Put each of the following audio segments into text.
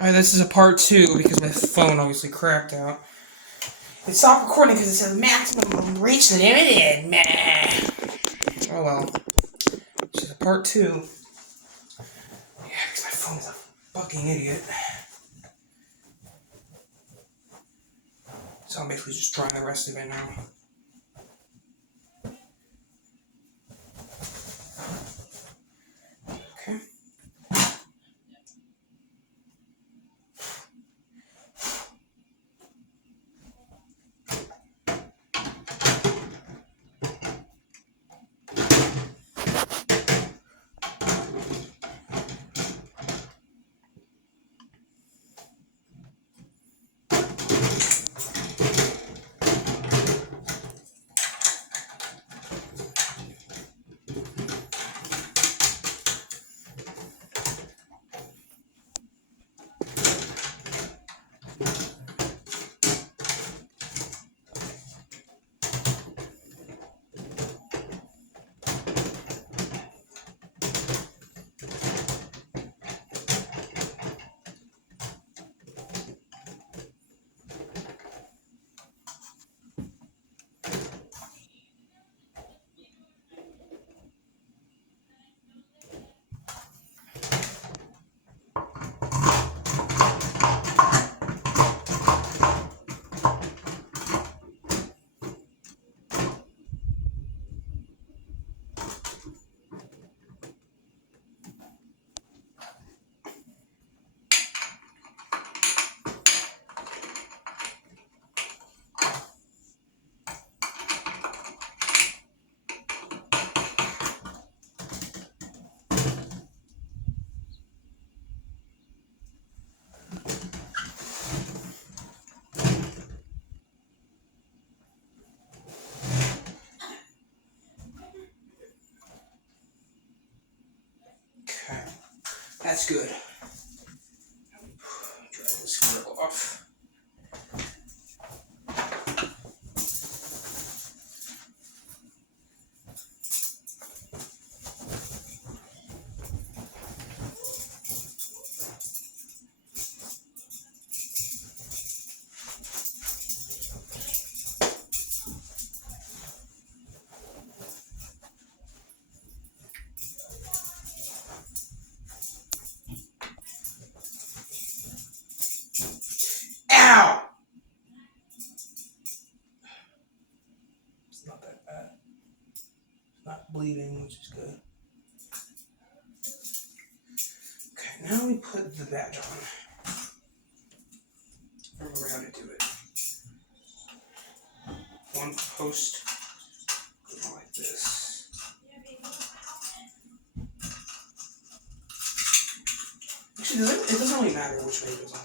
Alright, this is a part 2 because my phone obviously cracked out. It stopped recording because it says maximum reach limited. Meh. Oh well. This is a part 2. Yeah, because my phone is a fucking idiot. So I'm basically just trying the rest of it now. Okay. Okay. That's good. Dry this grill off. Ow! It's not that bad. It's not bleeding, which is good. Okay, now we put the badge on. I remember how to do it. One post goes like this. Actually, it doesn't really matter which way it goes on.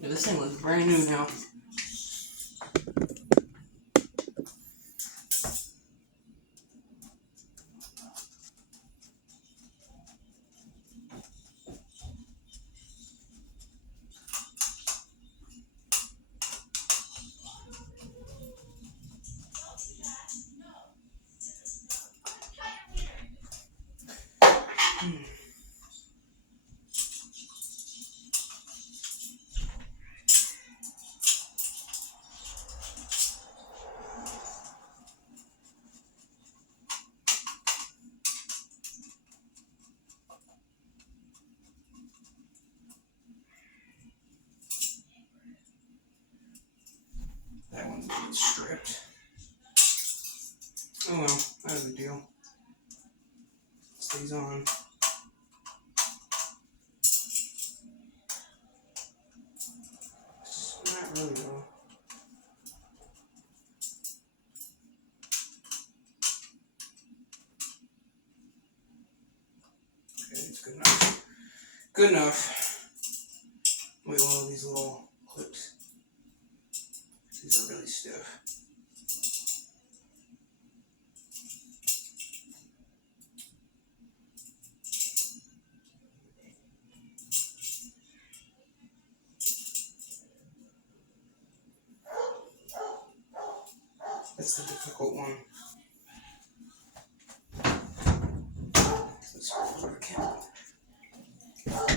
Yeah, this thing looks brand new now. That one's being stripped. Oh well, not a big deal. It stays on. It's not really though. Okay, it's good enough. Good enough. Wait, one of these little clips. These are really stiff. That's the difficult one.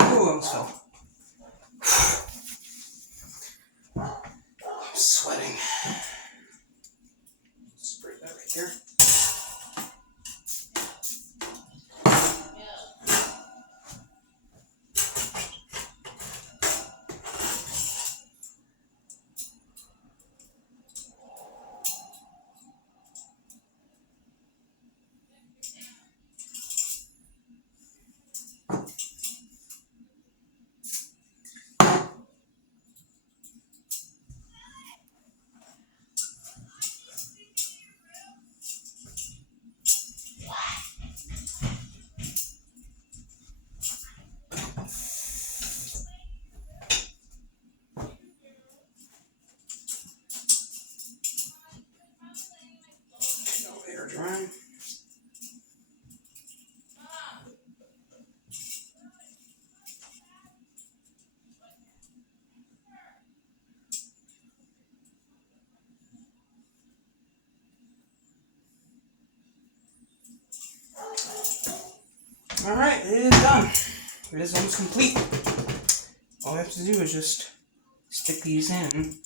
Oh, I almost fell. I'm sweating. Spray that right there. Air drying. Alright, it is done. It is almost complete. All I have to do is just stick these in.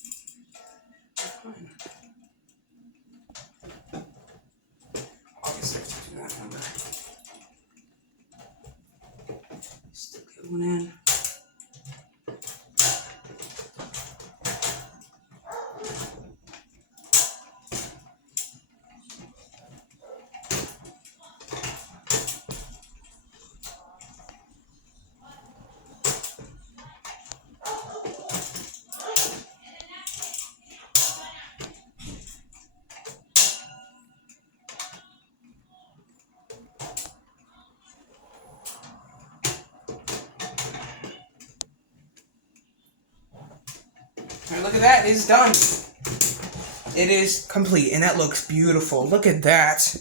Obviously, I have to do that, remember? Stick the other one in. Alright, look at that. It's done. It is complete, and that looks beautiful. Look at that.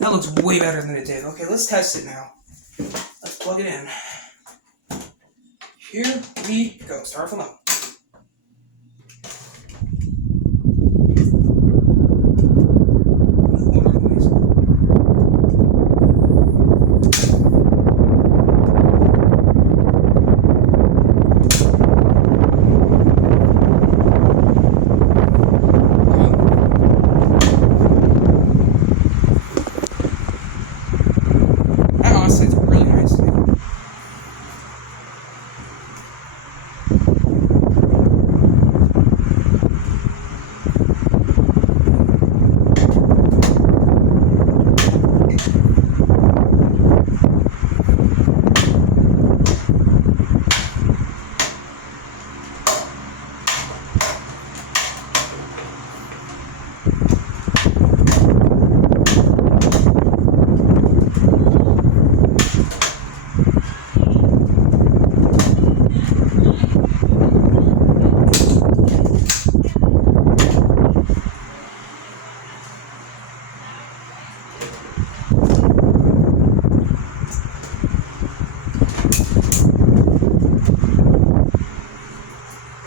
That looks way better than it did. Okay, let's test it now. Let's plug it in. Here we go. Start from up.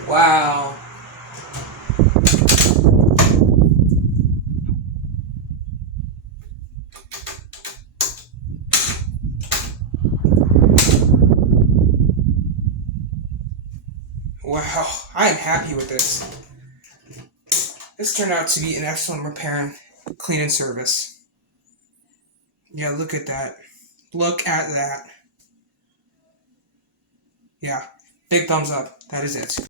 Wow. Wow, I am happy with this. This turned out to be an excellent repair and cleaning service. Yeah, look at that. Look at that. Yeah, big thumbs up. That is it.